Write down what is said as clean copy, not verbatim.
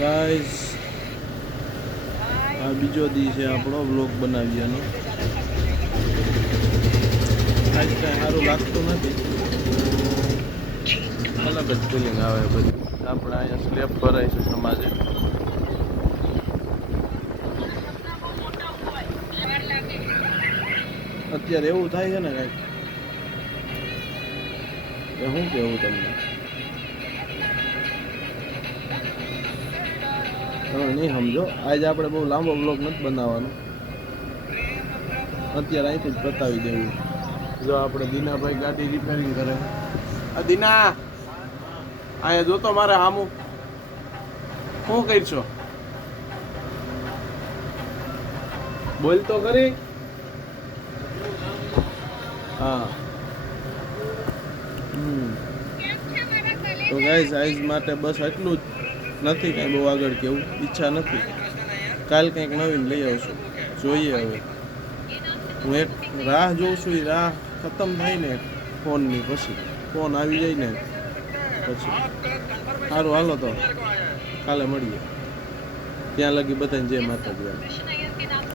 Guys આ બીજો દી છે આપણો વ્લોગ બનાવ્યાનો. આજ કાંઈ સારું લાગતું નથી, અલગ જ ફિલિંગ આવે બધી. આપણે અહીંયા સ્લેબ ભરાય છે સમાજે. અત્યારે એવું થાય છે ને કાંઈક, કે શું કેવું તમને, તમે નહીં સમજો. આજે આપણે બહુ લાંબો બ્લોગ નથી બનાવવાનો, અત્યારે અહીંથી જ પતાવી દેવું. જો આપણે દીનાભાઈ ગાડી રિપેરિંગ કરે. આ દીના અહીંયા જોતો મારે હામું શું કરશો, બોલ તો ખરી. હા તો ગાઈઝ આઈઝ માટે બસ એટલું જ, નથી કાંઈ બહુ આગળ કેવું, ઈચ્છા નથી. કાલ કંઈક નવીન લઈ આવશું, જોઈએ. હવે હું એક રાહ જોઉં છું, એ રાહ ખતમ થાય ને ફોનની, પછી ફોન આવી જાય ને પછી. સારું હાલો તો કાલે મળીએ, ત્યાં લગી બધાને જય માતાજી.